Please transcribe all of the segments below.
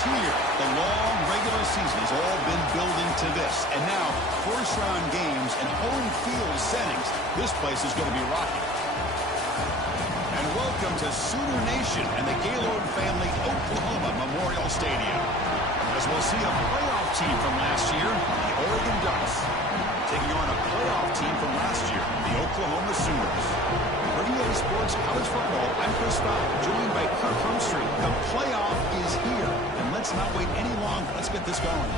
here. The long regular season has all been building to this. And now, first-round games and home field settings. This place is going to be rocking. And welcome to Sooner Nation and the Gaylord Family Oklahoma Memorial Stadium. As we'll see a playoff team from last year, the Oregon Ducks, taking on a playoff team from last year, the Oklahoma Sooners. For EA Sports College Football, I'm Chris Fowl, joined by Kirk Humstree. The playoff is here, and let's not wait any longer. Let's get this going.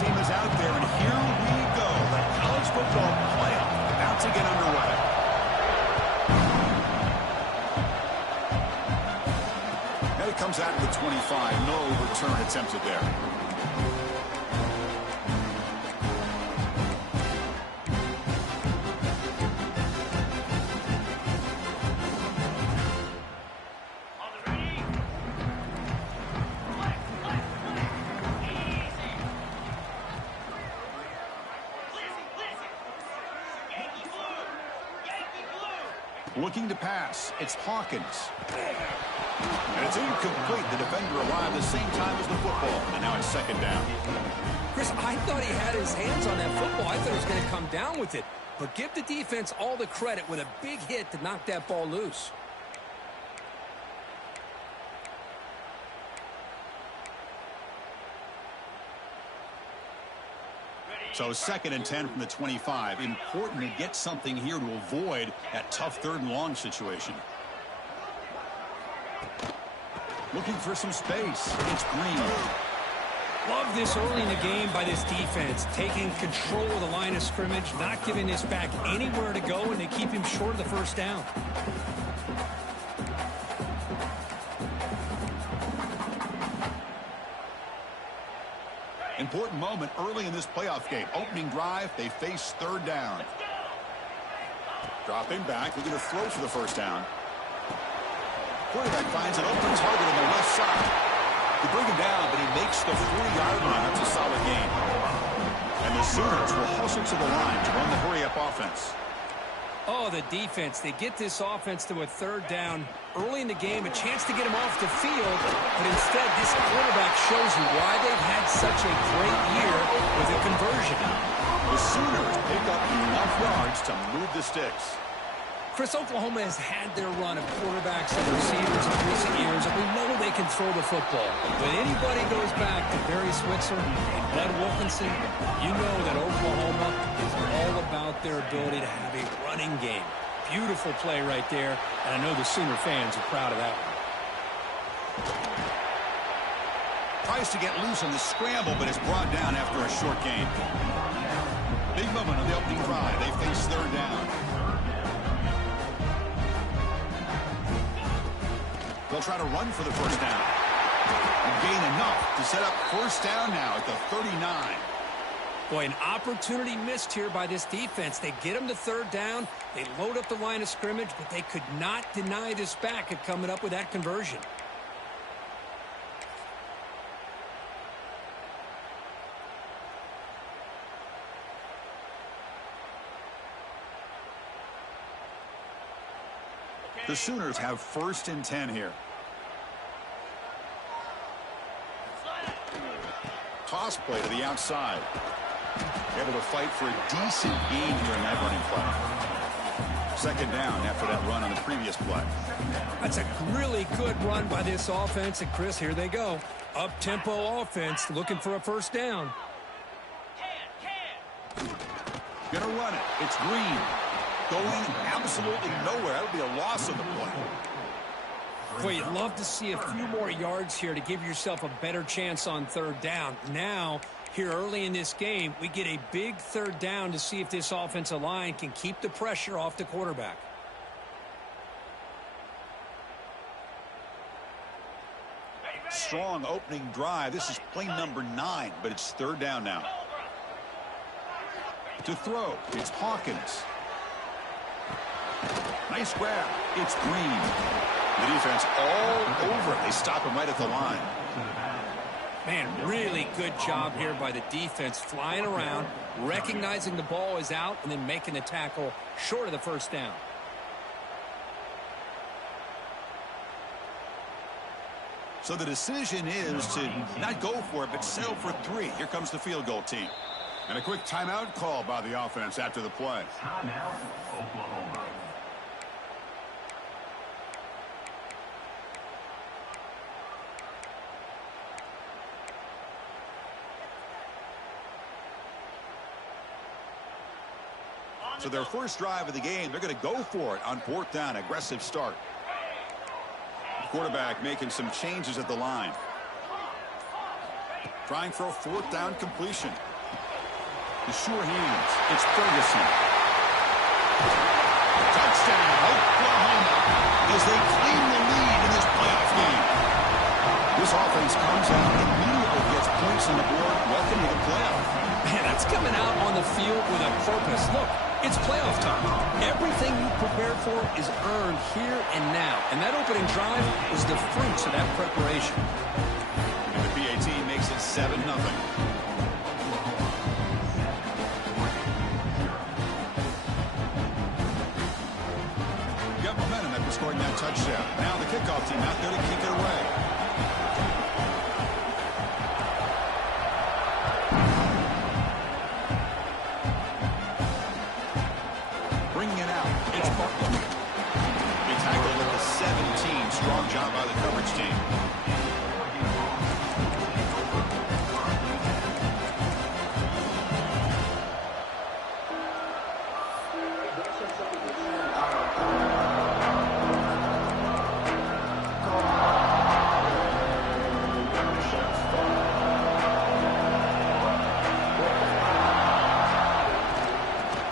Team is out there, and here we go. The college football playoff about to get underway. And it comes out to the 25. No return attempted there. Looking to pass. It's Hawkins. And it's incomplete. The defender arrived the same time as the football. And now it's second down. Chris, I thought he had his hands on that football. I thought he was going to come down with it. But give the defense all the credit with a big hit to knock that ball loose. So 2nd and 10 from the 25. Important to get something here to avoid that tough 3rd and long situation. Looking for some space. It's Green. Love this early in the game by this defense. Taking control of the line of scrimmage, not giving this back anywhere to go, and they keep him short of the first down. Important moment early in this playoff game. Opening drive, they face 3rd down. Dropping back, looking to throw for the first down. Quarterback finds an open target on the left side. They bring him down, but he makes the 40-yard line. That's a solid gain. And the Sooners will hustle to the line to run the hurry-up offense. Oh, the defense. They get this offense to a 3rd down early in the game, a chance to get him off the field, but instead this quarterback shows you why they've had such a great year with a conversion. The Sooners pick up enough yards to move the sticks. Chris, Oklahoma has had their run of quarterbacks and receivers in recent years, and we know they can throw the football. When anybody goes back to Barry Switzer and Bud Wilkinson, you know that Oklahoma is all about their ability to have a running game. Beautiful play right there, and I know the Sooner fans are proud of that one. Tries to get loose on the scramble, but is brought down after a short gain. Big moment on the opening drive. They face 3rd down. They'll try to run for the first down. And gain enough to set up first down now at the 39. Boy, an opportunity missed here by this defense. They get them to 3rd down. They load up the line of scrimmage, but they could not deny this back at coming up with that conversion. The Sooners have 1st and 10 here. Toss play to the outside. Able to fight for a decent gain here in that running play. 2nd down after that run on the previous play. That's a really good run by this offense. And, Chris, here they go. Up-tempo offense looking for a first down. Gonna run it. It's Green. Going absolutely nowhere. That'll be a loss on the play. Boy, you'd love to see a few more yards here to give yourself a better chance on 3rd down. Now, here early in this game, we get a big 3rd down to see if this offensive line can keep the pressure off the quarterback. Strong opening drive. This is play number 9, but it's 3rd down now. To throw, it's Hawkins. Nice grab. It's Green. The defense all over it. They stop him right at the line. Man, really good job here by the defense, flying around, recognizing the ball is out, and then making the tackle short of the 1st down. So the decision is to not go for it, but settle for 3. Here comes the field goal team. And a quick timeout call by the offense after the play. Timeout, Oklahoma. So their first drive of the game, they're going to go for it on 4th down. Aggressive start. The quarterback making some changes at the line. Trying for a 4th down completion. The sure hands. It's Ferguson. Touchdown, Oklahoma, as they claim the lead in this playoff game. This offense comes out and immediately gets points on the board. Welcome to the playoff. Man, that's coming out on the field with a purpose. Look, it's playoff time. Everything you prepared for is earned here and now. And that opening drive was the fruits of that preparation. And the PAT makes it 7-0. Got momentum after scoring that touchdown. Now the kickoff team out there to kick it away. Strong job by the coverage team.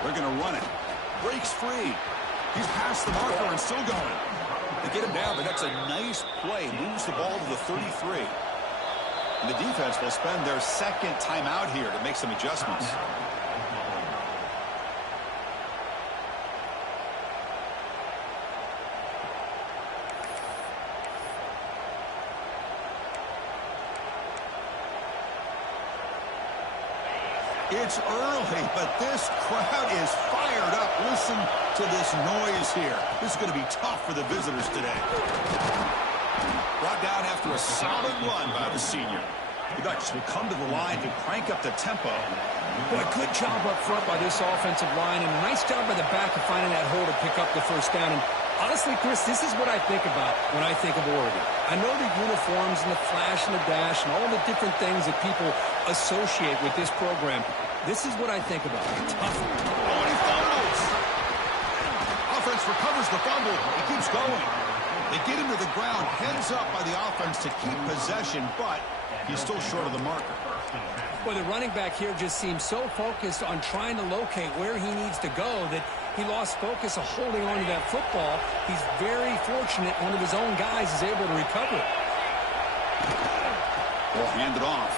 They're going to run it. Breaks free. He's past the marker and still going. They get him down, but that's a nice play. Moves the ball to the 33. And the defense will spend their 2nd timeout here to make some adjustments. It's early, but this crowd is fired up. Listen to this noise here. This is going to be tough for the visitors today. Brought down after a solid run by the senior. The Ducks will come to the line to crank up the tempo. Boy, good job up front by this offensive line, and a nice job by the back of finding that hole to pick up the 1st down. And honestly, Chris, this is what I think about when I think of Oregon. I know the uniforms and the flash and the dash and all the different things that people associate with this program. This is what I think about. Tough. Oh, and he fumbles. Offense recovers the fumble. He keeps going. They get him to the ground. Heads up by the offense to keep possession, but he's still short of the marker. Well, the running back here just seems so focused on trying to locate where he needs to go that he lost focus of holding on to that football. He's very fortunate one of his own guys is able to recover it. Well, hand it off.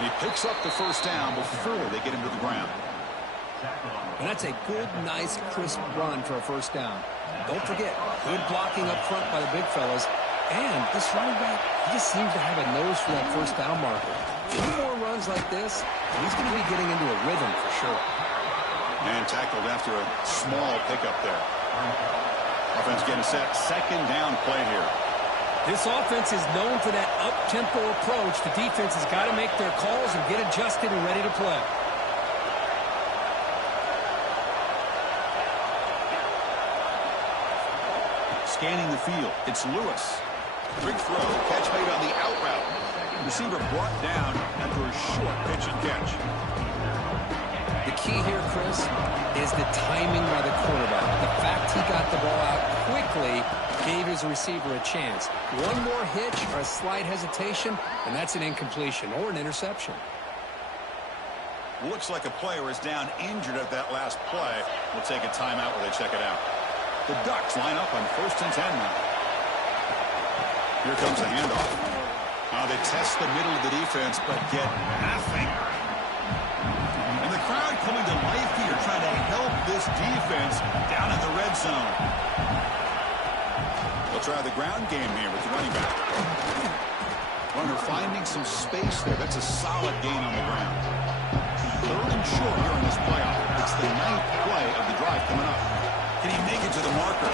He picks up the 1st down before they get him to the ground. And that's a good, nice, crisp run for a 1st down. Don't forget, good blocking up front by the big fellas. And this running back, he just seems to have a nose for that 1st down marker. A few more runs like this, he's going to be getting into a rhythm for sure. And tackled after a small pickup there. Offense getting set. 2nd down play here. This offense is known for that up-tempo approach. The defense has got to make their calls and get adjusted and ready to play. Scanning the field. It's Lewis. Quick throw. Catch made on the out route. Receiver brought down after a short pitch and catch. The key here, Chris, is the timing by the quarterback. The fact he got the ball out quickly gave his receiver a chance. One more hitch or a slight hesitation, and that's an incompletion or an interception. Looks like a player is down injured at that last play. We'll take a timeout while they check it out. The Ducks line up on 1st and 10 now. Here comes the handoff. They test the middle of the defense, but get nothing. And the crowd coming to life here, trying to help this defense down in the red zone. They'll try the ground game here with the running back. Runner finding some space there. That's a solid gain on the ground. 3rd and short here in this playoff. It's the 9th play of the drive coming up. Can he make it to the marker?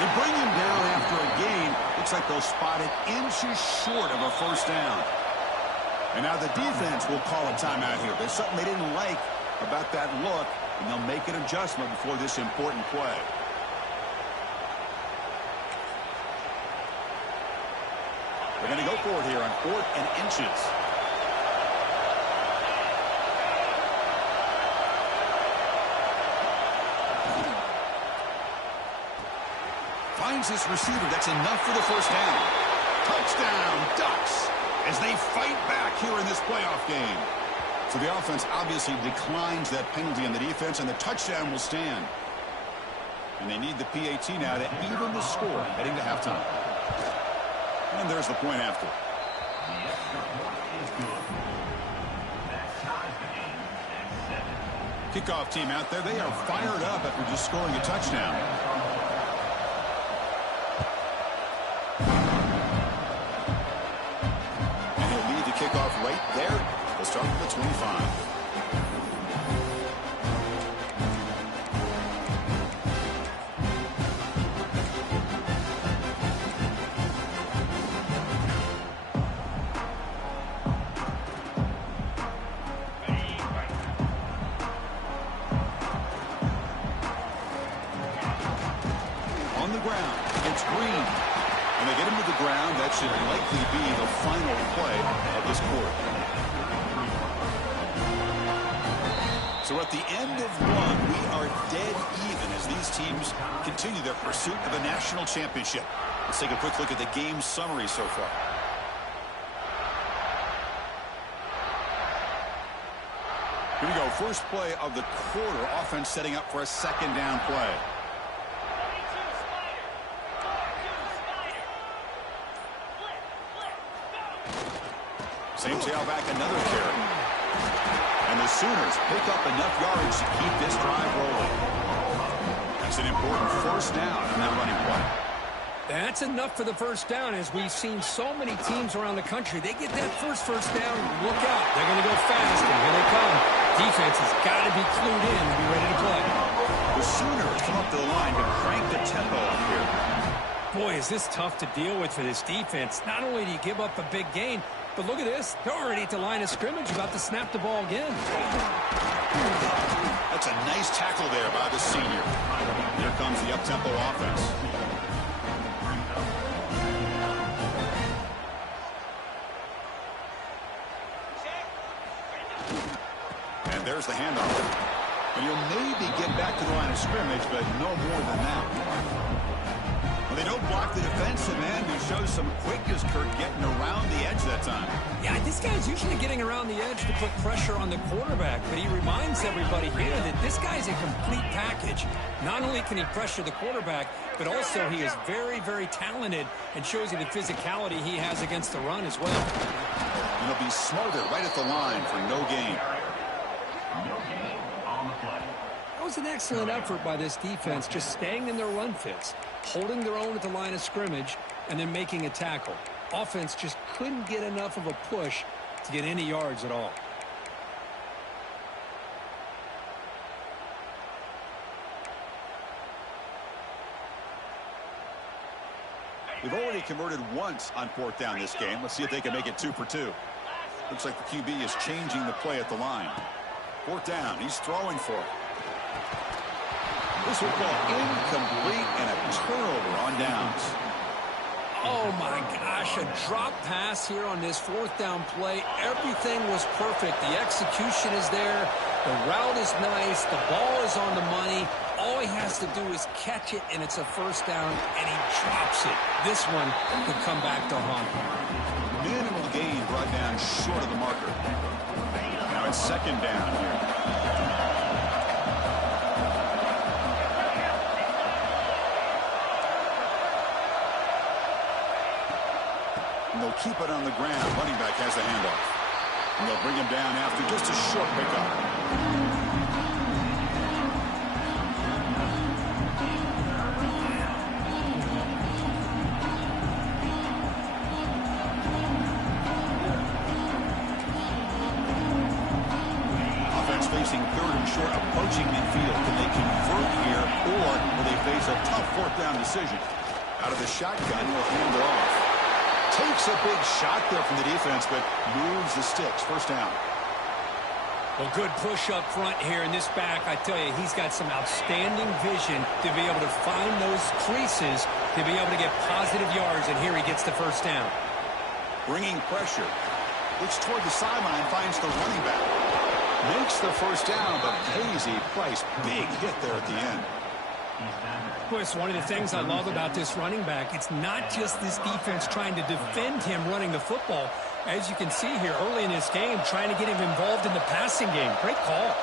They bring him down after a gain. Looks like they'll spot it inches short of a first down. And now the defense will call a timeout here. There's something they didn't like about that look, and they'll make an adjustment before this important play. They're going to go for it here on 4th and inches. Finds his receiver. That's enough for the first down. Touchdown, Ducks, as they fight back here in this playoff game. So the offense obviously declines that penalty on the defense, and the touchdown will stand. And they need the PAT now to even the score heading to halftime. And there's the point after. Kickoff team out there. They are fired up after just scoring a touchdown. And he'll lead the kickoff right there. They'll start with the 25. That should likely be the final play of this quarter. So at the end of one, we are dead even as these teams continue their pursuit of a national championship. Let's take a quick look at the game summary so far. Here we go. First play of the quarter. Offense setting up for a second down play. Same tailback, another carry. And the Sooners pick up enough yards to keep this drive rolling. That's an important first down on that running play. That's enough for the first down, as we've seen so many teams around the country. They get that first down, look out. They're going to go fast, and here they come. Defense has got to be clued in and be ready to play. The Sooners come up to the line to crank the tempo up here. Boy, is this tough to deal with for this defense. Not only do you give up a big gain, but look at this. They're already at the line of scrimmage, about to snap the ball again. That's a nice tackle there by the senior. Here comes the up-tempo offense. And there's the handoff. And you'll maybe get back to the line of scrimmage, but no more than that. They don't block the defensive end, who shows some quickness, Kurt, getting around the edge that time. Yeah, this guy's usually getting around the edge to put pressure on the quarterback, but he reminds everybody here that this guy's a complete package. Not only can he pressure the quarterback, but also he is very, very talented and shows you the physicality he has against the run as well. And he'll be smothered right at the line for no gain. That was an excellent effort by this defense, just staying in their run fits, holding their own at the line of scrimmage, and then making a tackle. Offense just couldn't get enough of a push to get any yards at all. They've already converted once on 4th down this game. Let's see if they can make it 2 for 2. Looks like the QB is changing the play at the line. 4th down. He's throwing for it. This will go incomplete and a turnover on downs. Oh, my gosh, a drop pass here on this 4th down play. Everything was perfect. The execution is there. The route is nice. The ball is on the money. All he has to do is catch it, and it's a first down, and he drops it. This one could come back to haunt him. Minimal gain brought down short of the marker. Now it's 2nd down here. And they'll keep it on the ground. Running back has the handoff. And they'll bring him down after just a short pickup. Facing third and short, approaching midfield. Can they convert here, or will they face a tough fourth down decision? Out of the shotgun, will hand it off. Takes a big shot there from the defense, but moves the sticks. First down. Well, good push up front here in this back. I tell you, he's got some outstanding vision to be able to find those creases, to be able to get positive yards, and here he gets the first down. Bringing pressure. Looks toward the sideline, finds the running back. Makes the first down, but pays a price. Big hit there at the end. Of course, one of the things I love about this running back, it's not just this defense trying to defend him running the football. As you can see here early in this game, trying to get him involved in the passing game. Great call.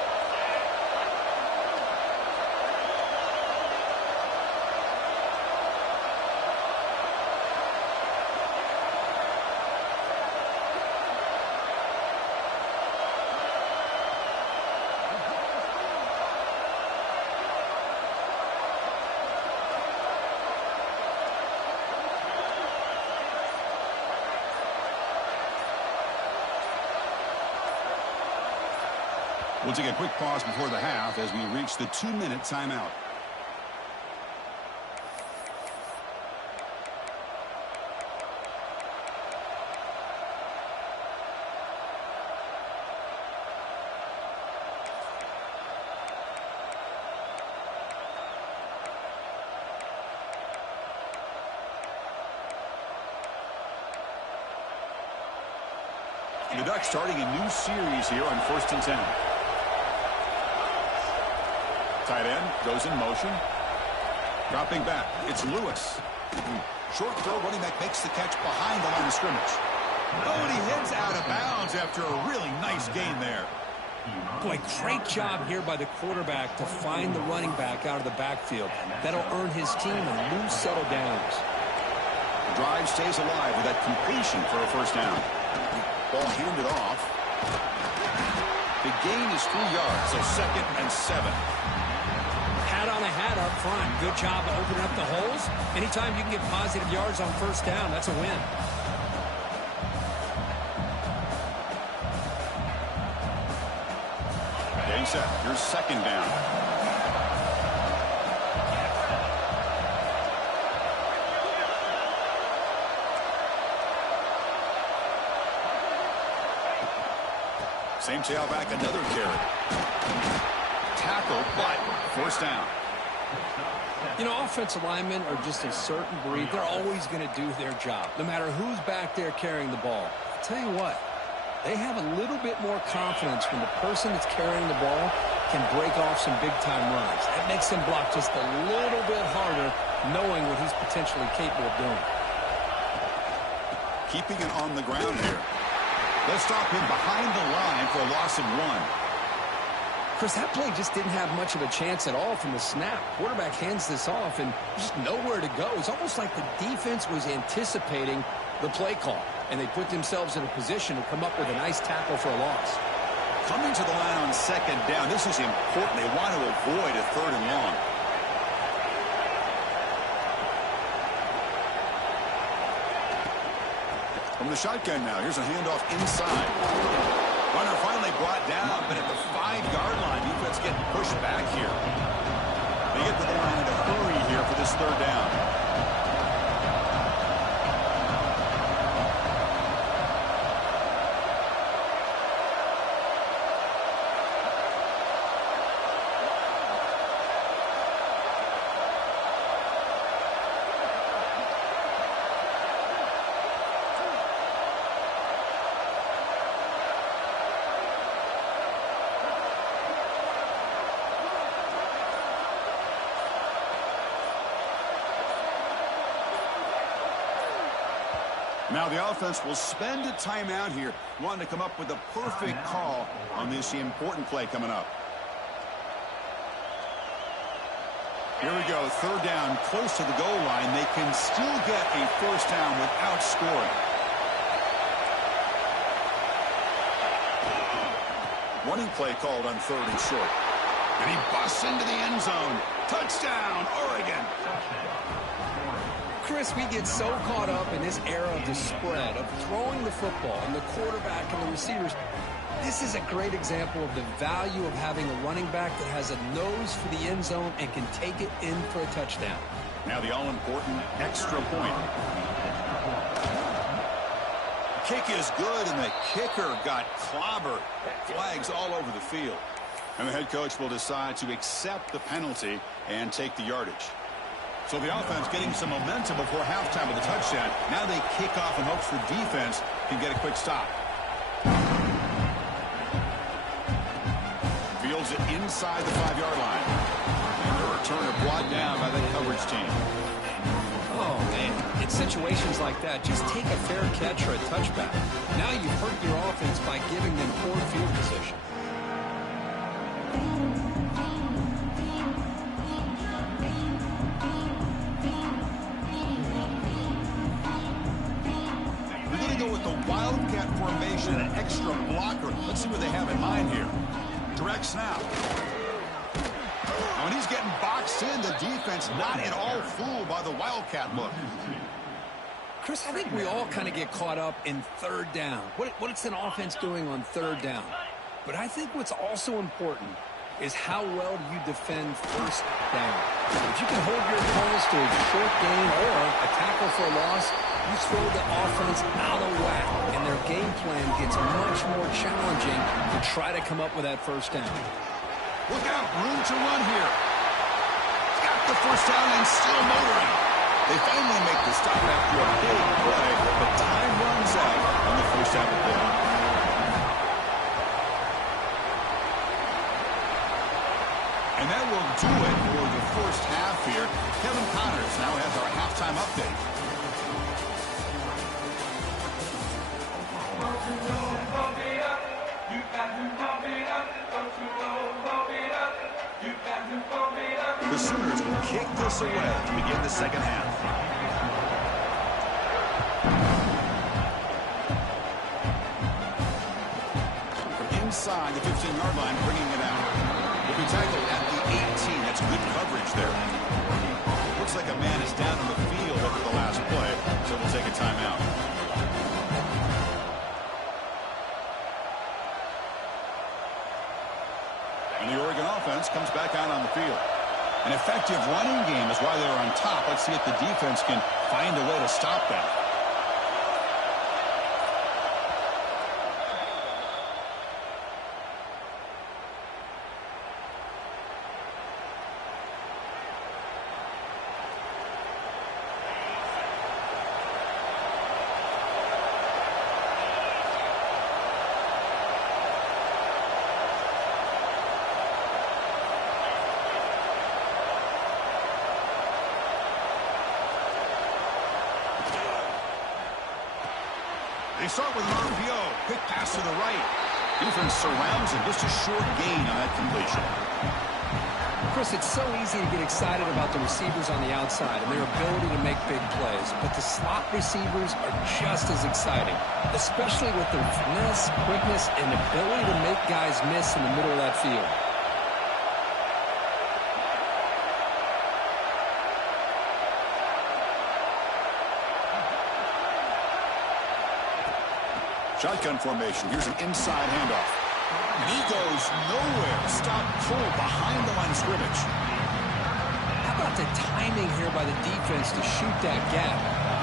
We'll take a quick pause before the half as we reach the 2-minute timeout. The Ducks starting a new series here on 1st and 10. Tight end goes in motion. Dropping back. It's Lewis. Short throw. Running back makes the catch behind the line of scrimmage. Oh, and he heads out of bounds after a really nice gain there. Boy, great job here by the quarterback to find the running back out of the backfield. That'll earn his team a new set of downs. The drive stays alive with that completion for a first down. Ball handed off. The gain is 3 yards, so 2nd and 7. Hat on a hat up front. Good job of opening up the holes. Anytime you can get positive yards on first down, that's a win. Getting set. Here's 2nd down. Same tailback, another carry. Tackle, but first down. You know, offensive linemen are just a certain breed. They're always going to do their job, no matter who's back there carrying the ball. I'll tell you what, they have a little bit more confidence when the person that's carrying the ball can break off some big-time runs. That makes them block just a little bit harder, knowing what he's potentially capable of doing. Keeping it on the ground here. They'll stop him behind the line for a loss of 1. Chris, that play just didn't have much of a chance at all from the snap. Quarterback hands this off and just nowhere to go. It's almost like the defense was anticipating the play call, and they put themselves in a position to come up with a nice tackle for a loss. Coming to the line on 2nd down, this is important. They want to avoid a 3rd and long. From the shotgun now, here's a handoff inside. Runner finally brought down, but at the 5-yard line, defense getting pushed back here. They get to the line in a hurry here for this 3rd down. Now the offense will spend a timeout here, wanting to come up with the perfect call on this important play coming up. Here we go, 3rd down, close to the goal line. They can still get a first down without scoring. Running play called on 3rd and short. And he busts into the end zone. Touchdown, Oregon. Chris, we get so caught up in this era of the spread, of throwing the football, and the quarterback and the receivers. This is a great example of the value of having a running back that has a nose for the end zone and can take it in for a touchdown. Now the all-important extra point. The kick is good, and the kicker got clobbered. Flags all over the field. And the head coach will decide to accept the penalty and take the yardage. So the offense getting some momentum before halftime with a touchdown. Now they kick off in hopes the defense can get a quick stop. Fields it inside the 5-yard line. And the returner brought down by the coverage team. Oh, man. In situations like that, just take a fair catch or a touchback. Now you've hurt your offense by giving them poor field position. We're going to go with the Wildcat formation, an extra blocker. Let's see what they have in mind here. Direct snap. When he's getting boxed in, the defense not at all fooled by the Wildcat look. Chris, I think we all kind of get caught up in 3rd down. What's an offense doing on 3rd down? But I think what's also important is how well do you defend 1st down. If you can hold your opponents to a short gain or a tackle for a loss, you throw the offense out of whack, and their game plan gets much more challenging to try to come up with that 1st down. Look out, room to run here. Got the 1st down and still motoring. They finally make the stop after a big play, but time runs out on the 1st half of play. And that will do it for the 1st half here. Kevin Connors now has our halftime update. The Sooners will kick this away to begin the 2nd half. From inside the 15-yard line, bringing it out. Will be tackled at the 18. That's good coverage there. Looks like a man is down on the field after the last play, so we'll take a timeout. And the Oregon offense comes back out on the field. An effective running game is why they're on top. Let's see if the defense can find a way to stop that. They start with an RPO. Quick pass to the right. Defense surrounds him. Just a short gain on that completion. Chris, it's so easy to get excited about the receivers on the outside and their ability to make big plays. But the slot receivers are just as exciting, especially with their finesse, quickness, and ability to make guys miss in the middle of that field. Shotgun formation. Here's an inside handoff. And he goes nowhere. Stop pull behind the line of scrimmage. How about the timing here by the defense to shoot that gap?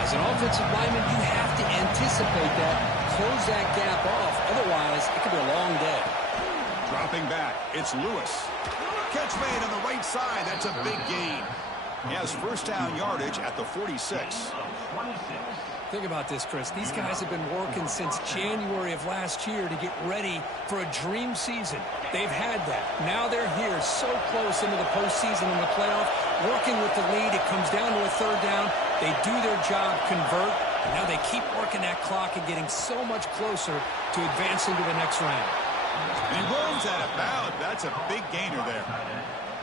As an offensive lineman, you have to anticipate that, close that gap off. Otherwise, it could be a long day. Dropping back. It's Lewis. Catch made on the right side. That's a big gain. He has 1st down yardage at the 46. Think about this, Chris. These guys have been working since January of last year to get ready for a dream season. They've had that. Now they're here so close into the postseason and the playoff, working with the lead. It comes down to a 3rd down. They do their job, convert. And now they keep working that clock and getting so much closer to advancing to the next round. And he runs out of bounds. That's a big gainer there.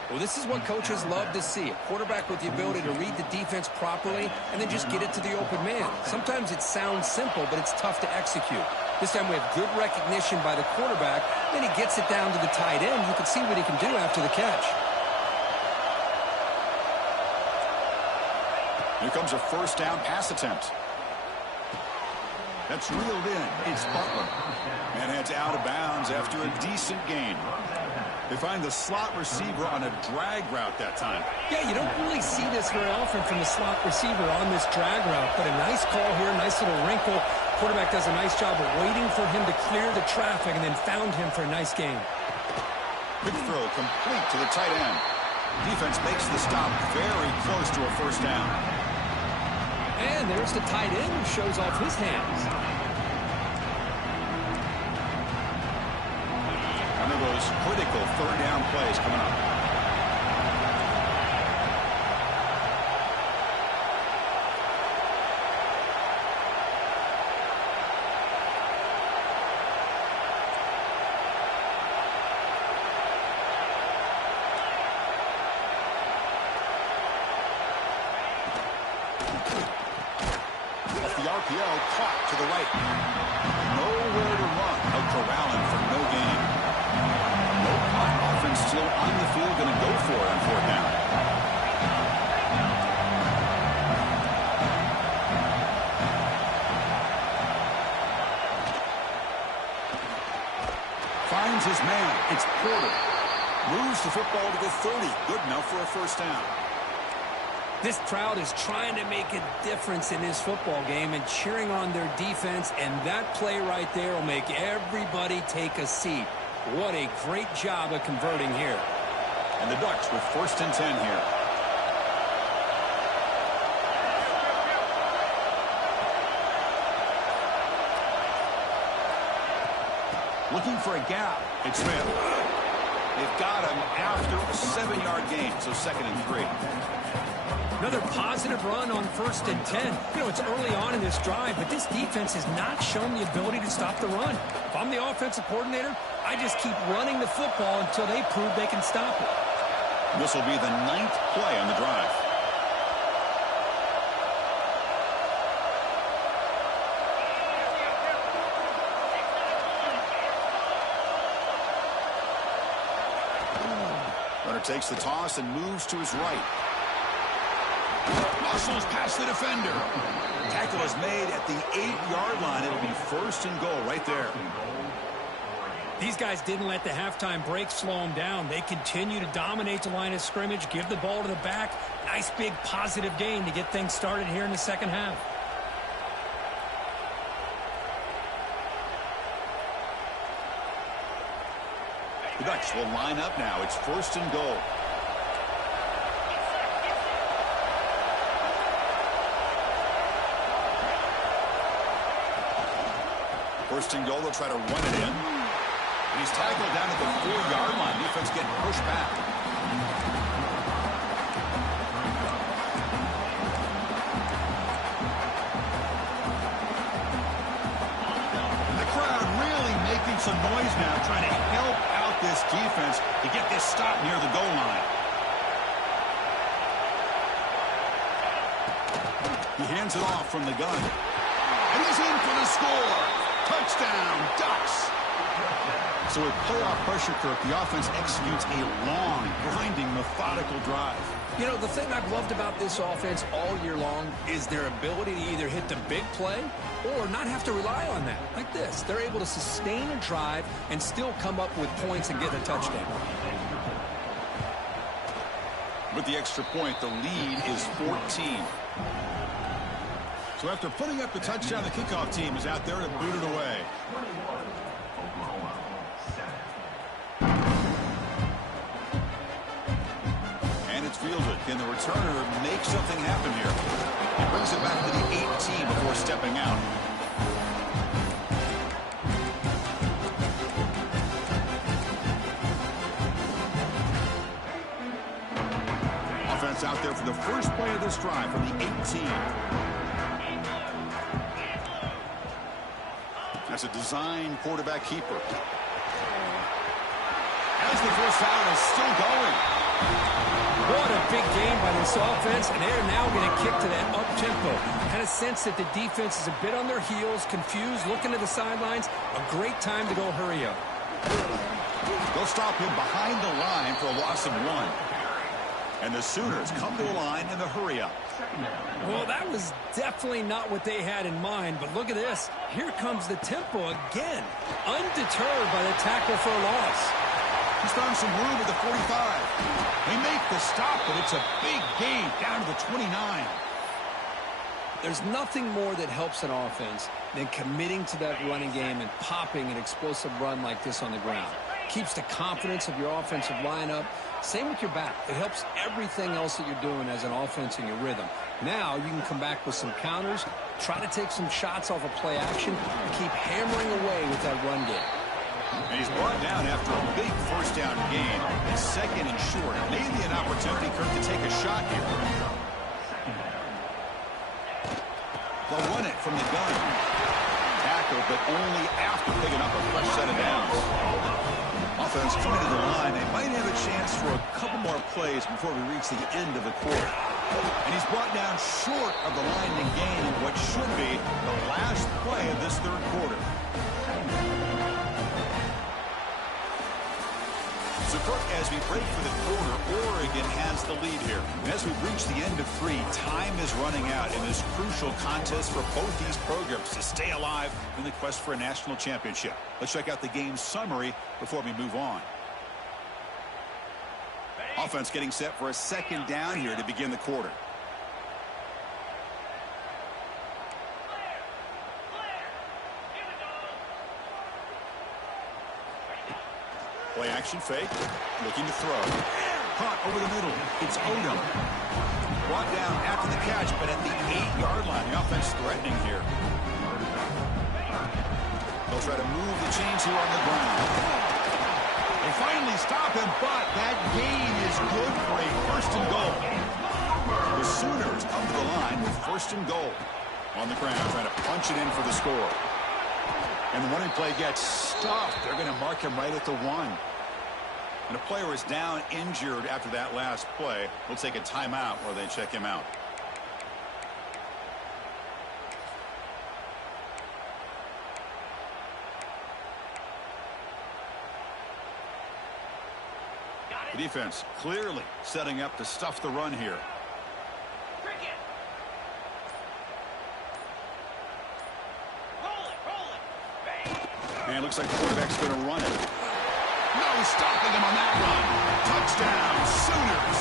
Well, this is what coaches love to see. A quarterback with the ability to read the defense properly and then just get it to the open man. Sometimes it sounds simple, but it's tough to execute. This time we have good recognition by the quarterback. Then he gets it down to the tight end. You can see what he can do after the catch. Here comes a first down pass attempt. That's reeled in. It's Butler. And heads out of bounds after a decent gain. They find the slot receiver on a drag route that time. Yeah, you don't really see this very often from the slot receiver on this drag route, but a nice call here, nice little wrinkle. Quarterback does a nice job of waiting for him to clear the traffic and then found him for a nice gain. Quick throw complete to the tight end. Defense makes the stop very close to a first down. And there's the tight end who shows off his hands. One of those critical third down plays coming up. Off the RPO, caught to the right. Nowhere to run. Out corralling for no gain. No punt. Offense still on the field, going to go for it on fourth down. Finds his man. It's Porter. Moves the football to the 30. Good enough for a first down. This crowd is trying to make a difference in this football game and cheering on their defense, and that play right there will make everybody take a seat. What a great job of converting here. And the Ducks with first and 10 here. Looking for a gap. It's Smith. They've got him after a 7-yard gain, so 2nd and 3. Another positive run on 1st and 10. You know, it's early on in this drive, but this defense has not shown the ability to stop the run. If I'm the offensive coordinator, I just keep running the football until they prove they can stop it. This will be the 9th play on the drive. Runner takes the toss and moves to his right. Muscles past the defender. Tackle is made at the 8-yard line. It'll be 1st and goal right there. These guys didn't let the halftime break slow them down. They continue to dominate the line of scrimmage, give the ball to the back. Nice big positive gain to get things started here in the second half. The Ducks will line up now. It's 1st and goal. First and goal, they'll try to run it in. And he's tackled down at the 4-yard line. Defense getting pushed back. And the crowd really making some noise now, trying to help out this defense to get this stop near the goal line. He hands it off from the gun. And he's in for the score. Touchdown, Ducks. So with playoff pressure, Kirk, the offense executes a long, grinding, methodical drive. You know, the thing I've loved about this offense all year long is their ability to either hit the big play or not have to rely on that. Like this. They're able to sustain a drive and still come up with points and get a touchdown. With the extra point, the lead is 14. So after putting up the touchdown, the kickoff team is out there to boot it away. And it's fielded. Can the returner make something happen here? He brings it back to the 18 before stepping out. Offense out there for the first play of this drive from the 18. That's a design quarterback keeper. As the first down is still going. What a big game by this offense, and they're now going to kick to that up-tempo. Kind of sense that the defense is a bit on their heels, confused, looking to the sidelines. A great time to go hurry up. They'll stop him behind the line for a loss of 1. And the Sooners come to the line in the hurry-up. Well, that was definitely not what they had in mind, but look at this. Here comes the tempo again, undeterred by the tackle for a loss. He's found some room at the 45. They make the stop, but it's a big gain down to the 29. There's nothing more that helps an offense than committing to that running game and popping an explosive run like this on the ground. Keeps the confidence of your offensive lineup. Same with your back. It helps everything else that you're doing as an offense in your rhythm. Now you can come back with some counters, try to take some shots off of play action, and keep hammering away with that run game. And he's brought down after a big first down gain. It's 2nd and short. Maybe an opportunity, Kirk, to take a shot here. They'll run it from the gun. Tackle, but only after picking up a fresh set of downs. Offense coming to the line. They might have a chance for a couple more plays before we reach the end of the quarter. And he's brought down short of the line to gain in what should be the last play of this third quarter. So, Kirk, as we break for the quarter, Oregon has the lead here. And as we reach the end of 3, time is running out in this crucial contest for both these programs to stay alive in the quest for a national championship. Let's check out the game's summary before we move on. Offense getting set for a 2nd down here to begin the quarter. Play action fake, looking to throw. Caught over the middle. It's Odom. Brought down after the catch, but at the 8-yard line. The offense threatening here. They'll try to move the chains here on the ground. They finally stop him, but that gain is good for a 1st and goal. The Sooners come to the line with 1st and goal. On the ground, trying to punch it in for the score. And the running play gets stuffed. They're going to mark him right at the 1. And a player is down injured after that last play. We'll take a timeout while they check him out. The defense clearly setting up to stuff the run here. And it looks like the quarterback's going to run it. No stopping him on that run. Touchdown, Sooners.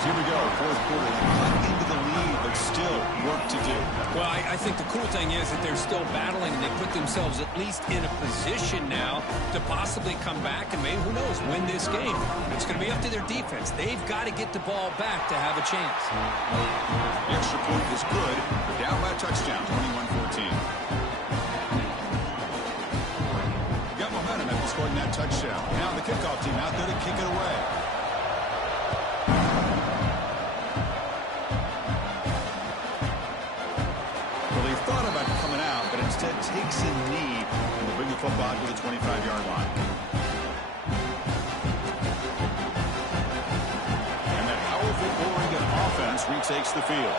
Here we go, 4th quarter. Cut into the lead, but still work to do. Well, I think the cool thing is that they're still battling, and they put themselves at least in a position now to possibly come back and maybe, who knows, win this game. It's going to be up to their defense. They've got to get the ball back to have a chance. The extra point is good. They're down by a touchdown, 21-14. Momentum after scoring that touchdown. Now the kickoff team out there to kick it away. Well, he thought about coming out, but instead takes a knee and will bring the football to the 25-yard line. And that powerful Oregon offense retakes the field.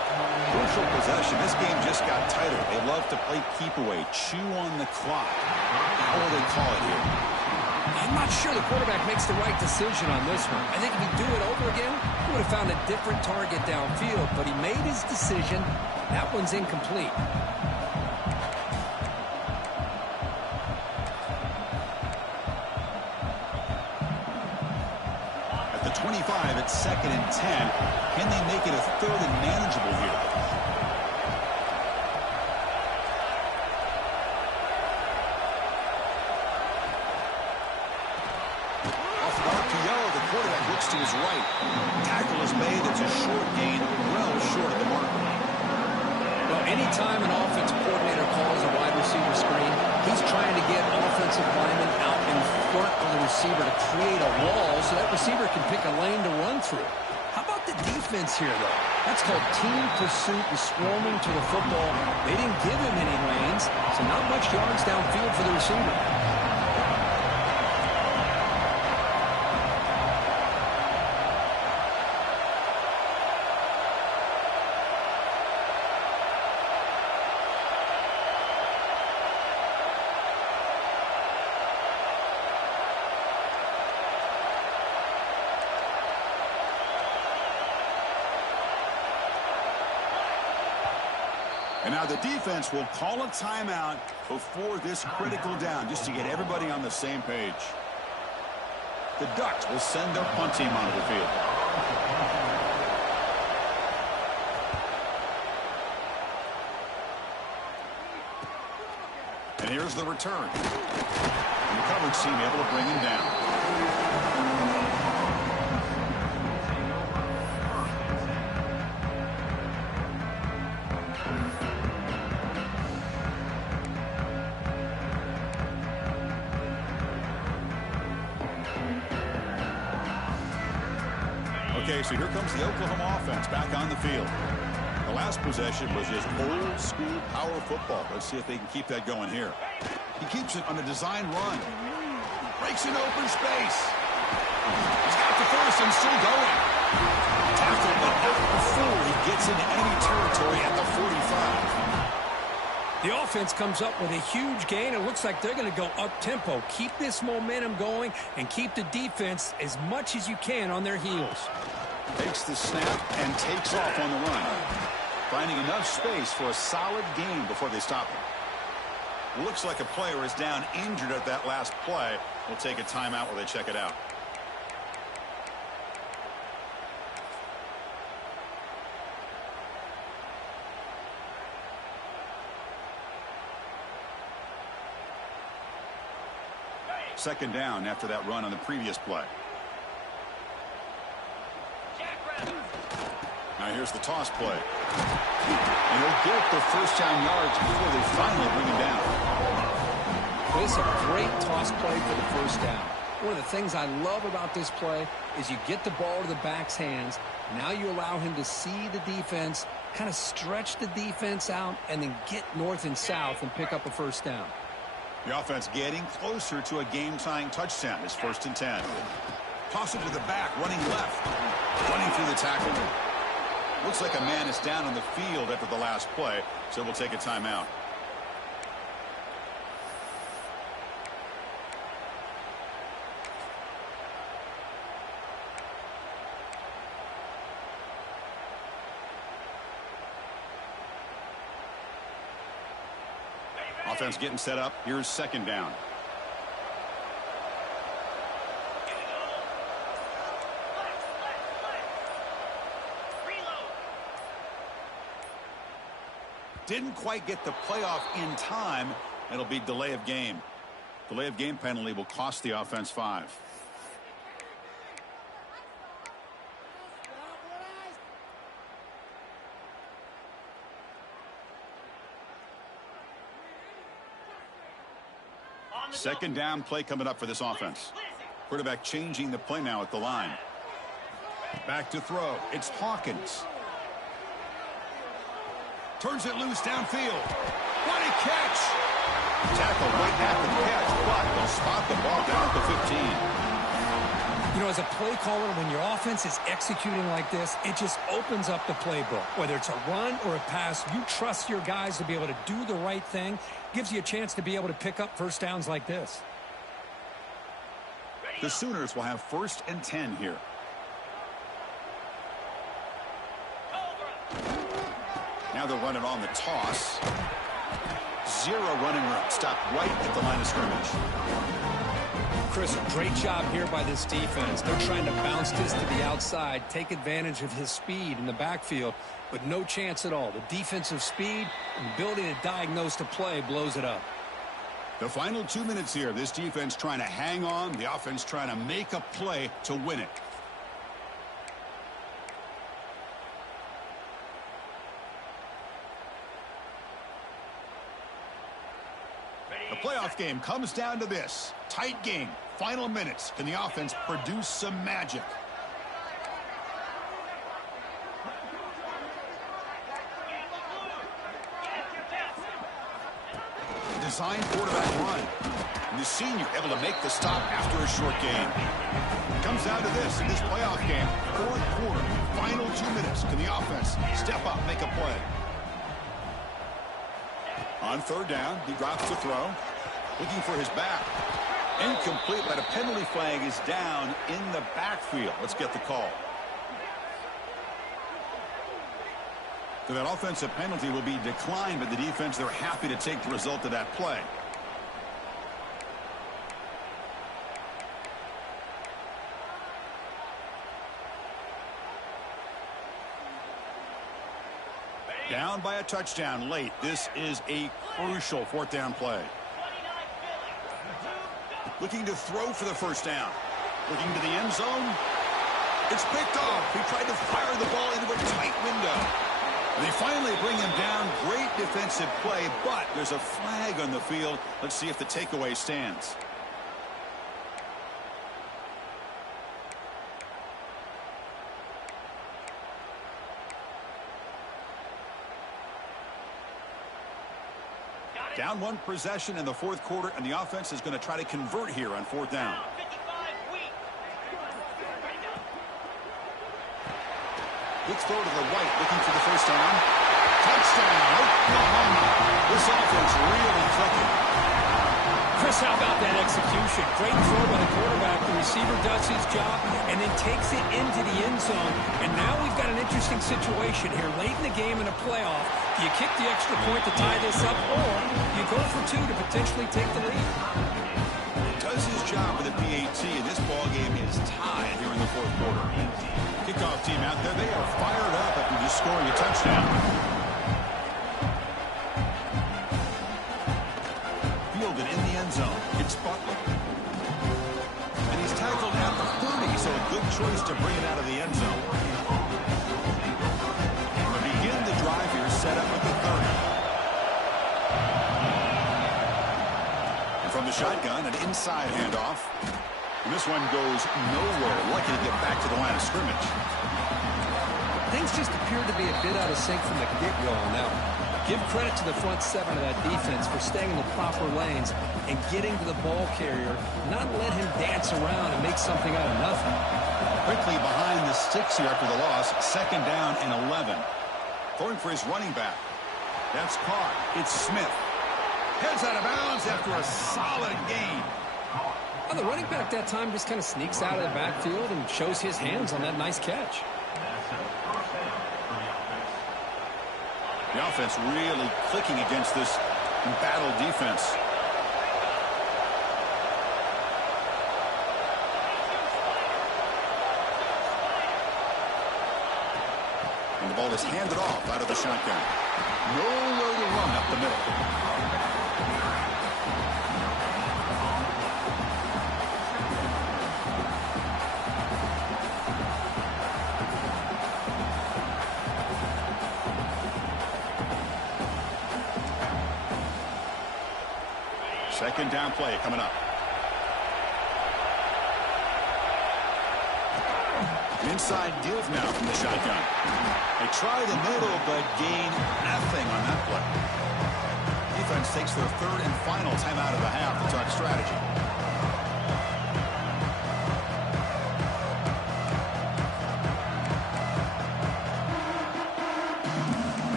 Crucial possession. This game just got tighter. They love to play keep away, chew on the clock. How will they call it here? I'm not sure the quarterback makes the right decision on this one. I think if he'd do it over again, he would have found a different target downfield, but he made his decision. That one's incomplete. At the 25, it's 2nd and 10. Can they make it a 3rd and manageable here? To his right. Tackle is made. It's a short gain, well short of the mark. Well, anytime an offensive coordinator calls a wide receiver screen, he's trying to get offensive linemen out in front of the receiver to create a wall so that receiver can pick a lane to run through. How about the defense here, though? That's called team pursuit and swarming to the football. They didn't give him any lanes, so not much yards downfield for the receiver. And now the defense will call a timeout before this critical down, just to get everybody on the same page. The Ducks will send their punt team onto the field. And here's the return. And the coverage team able to bring him down. Okay, so here comes the Oklahoma offense back on the field. The last possession was just old school power football. Let's see if they can keep that going here. He keeps it on a design run. Breaks an open space. He's got the first and still going. Tackled but not before he gets into enemy territory at the 45. The offense comes up with a huge gain. It looks like they're going to go up-tempo. Keep this momentum going and keep the defense as much as you can on their heels. Takes the snap and takes off on the run. Finding enough space for a solid gain before they stop him. Looks like a player is down injured at that last play. We'll take a timeout while they check it out. Second down after that run on the previous play. Now here's the toss play. And he'll get the first down yards before they finally bring him down. This is a great toss play for the first down. One of the things I love about this play is you get the ball to the back's hands. Now you allow him to see the defense, kind of stretch the defense out, and then get north and south and pick up a first down. The offense getting closer to a game-tying touchdown. It's 1st and 10. Toss it to the back, running left. Running through the tackle. Looks like a man is down on the field after the last play, so we'll take a timeout. Offense getting set up. Here's second down. Didn't quite get the playoff in time. It'll be delay of game. Delay of game penalty will cost the offense 5. Second down play coming up for this offense. Quarterback changing the play now at the line. Back to throw. It's Hawkins. Turns it loose downfield. What a catch! Tackle right at the catch, but they'll spot the ball down at the 15. You know, as a play caller, when your offense is executing like this, it just opens up the playbook. Whether it's a run or a pass, you trust your guys to be able to do the right thing. Gives you a chance to be able to pick up first downs like this. The Sooners will have 1st and 10 here. Now they're running on the toss. 0 running room. Stopped right at the line of scrimmage. Chris, great job here by this defense. They're trying to bounce this to the outside, take advantage of his speed in the backfield, but no chance at all. The defensive speed and ability to diagnose the play blows it up. The final 2 minutes here. This defense trying to hang on. The offense trying to make a play to win it. The playoff game comes down to this. Tight game. Final minutes. Can the offense produce some magic? Design quarterback run. And the senior able to make the stop after a short gain. Comes down to this in this playoff game. 4th quarter. Final 2 minutes. Can the offense step up, make a play? On 3rd down, he drops the throw. Looking for his back. Incomplete, but a penalty flag is down in the backfield. Let's get the call. So that offensive penalty will be declined, but the defense, they're happy to take the result of that play. Down by a touchdown late. This is a crucial fourth down play. Looking to throw for the first down. Looking to the end zone. It's picked off. He tried to fire the ball into a tight window. They finally bring him down. Great defensive play, but there's a flag on the field. Let's see if the takeaway stands. Down one possession in the fourth quarter, and the offense is going to try to convert here on fourth down. Quick throw to the right, looking for the first down. Touchdown, Oklahoma. This offense really clicking. Chris, how about that execution? Great throw by the quarterback. The receiver does his job and then takes it into the end zone. And now we've got an interesting situation here. Late in the game in a playoff, do you kick the extra point to tie this up, or you go for two to potentially take the lead? Does his job with the PAT, and this ball game is tied here in the fourth quarter. Kickoff team out there, they are fired up after just scoring a touchdown. Fielded in the end zone. It's Butler. And he's tackled at the 30, so a good choice to bring it out of the end zone. To begin the drive here, set up at the 30. And from the shotgun, an inside handoff. And this one goes nowhere. Lucky to get back to the line of scrimmage. Things just appear to be a bit out of sync from the get-go on that one. Give credit to the front seven of that defense for staying in the proper lanes and getting to the ball carrier, not let him dance around and make something out of nothing. Quickly behind the sticks here after the loss. Second down and 11. Throwing for his running back. That's caught. It's Smith. Heads out of bounds after a solid gain. Well, the running back that time just kind of sneaks out of the backfield and shows his hands on that nice catch. The offense really clicking against this embattled defense. And the ball is handed off out of the shotgun. Nowhere to run up the middle. Second down play coming up. Inside give now from the shotgun. They try the middle, but gain nothing on that play. Defense takes their third and final timeout of the half to talk strategy.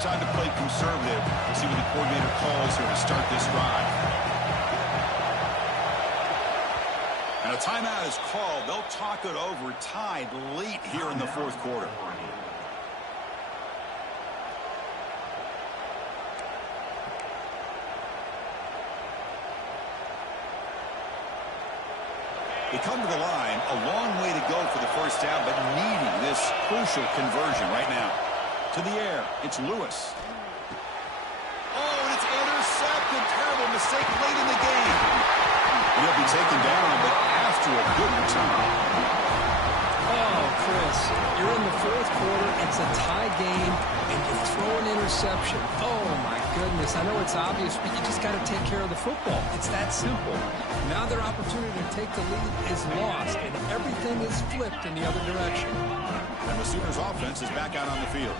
Time to play conservative. We'll see what the coordinator calls here to start this drive. And a timeout is called. They'll talk it over, tied late here in the fourth quarter. They come to the line, a long way to go for the first down, but needing this crucial conversion right now. To the air, it's Lewis. Oh, and it's intercepted. Terrible mistake late in the game. He'll be taken down, but after a good return. Oh, Chris, you're in the fourth quarter. It's a tie game, and you throw an interception. Oh, my goodness. I know it's obvious, but you just got to take care of the football. It's that simple. Now their opportunity to take the lead is lost, and everything is flipped in the other direction. And the Sooners offense is back out on the field.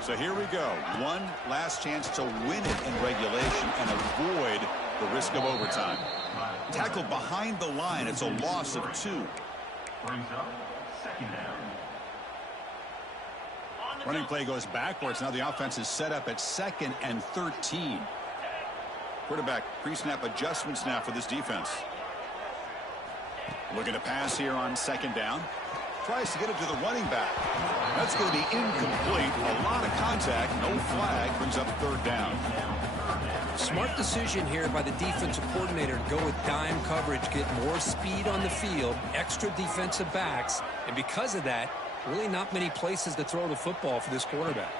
So here we go. One last chance to win it in regulation and avoid the risk of overtime. Tackled behind the line. It's a loss of 2. Brings up second down. Running play goes backwards. Now the offense is set up at 2nd and 13. Quarterback pre-snap adjustments now for this defense. Looking to pass here on second down. Tries to get it to the running back. That's going to be incomplete. A lot of contact. No flag. Brings up third down. Smart decision here by the defensive coordinator to go with dime coverage, get more speed on the field, extra defensive backs, and because of that, really not many places to throw the football for this quarterback.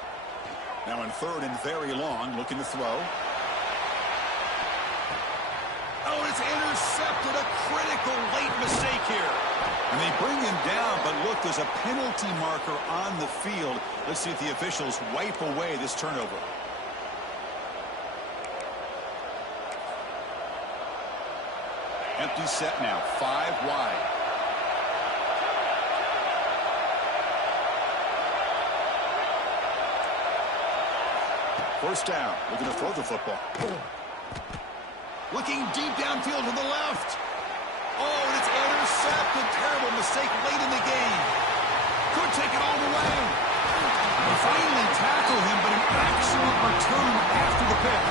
Now in third and very long, looking to throw. Oh, it's intercepted. A critical late mistake here. And they bring him down, but look, there's a penalty marker on the field. Let's see if the officials wipe away this turnover. Empty set now, 5 wide. First down, looking to throw the football. Looking deep downfield to the left. Oh, and it's intercepted. Terrible mistake late in the game. Could take it all the way. They finally tackle him, but an excellent return after the pick.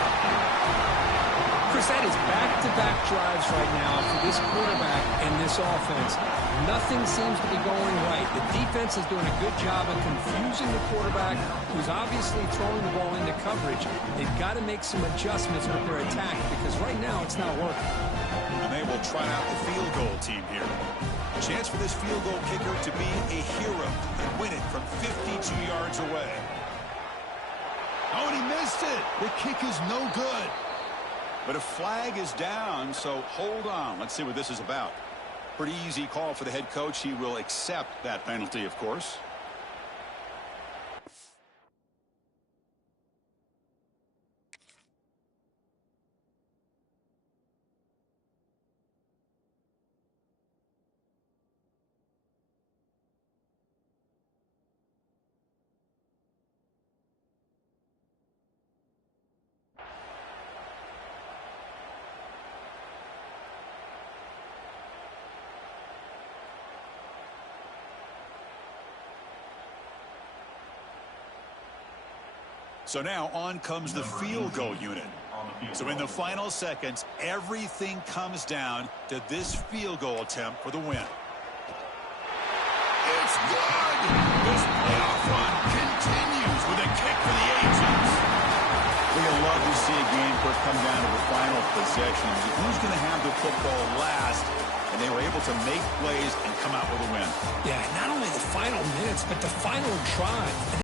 Chris, that is back-to-back drives right now for this quarterback and this offense. Nothing seems to be going right. The defense is doing a good job of confusing the quarterback, who's obviously throwing the ball into coverage. They've got to make some adjustments with their attack because right now it's not working. And they will try out the field goal team here. A chance for this field goal kicker to be a hero and win it from 52 yards away. Oh, and he missed it. The kick is no good. But a flag is down, so hold on. Let's see what this is about. Pretty easy call for the head coach. He will accept that penalty, of course. So now on comes the field goal unit. So in the final seconds, everything comes down to this field goal attempt for the win. It's good! This playoff run continues with a kick for the Agents. We'd love to see a game where it comes down to the final possessions. Who's going to have the football last? And they were able to make plays and come out with a win. Yeah, not only the final minutes, but the final drive.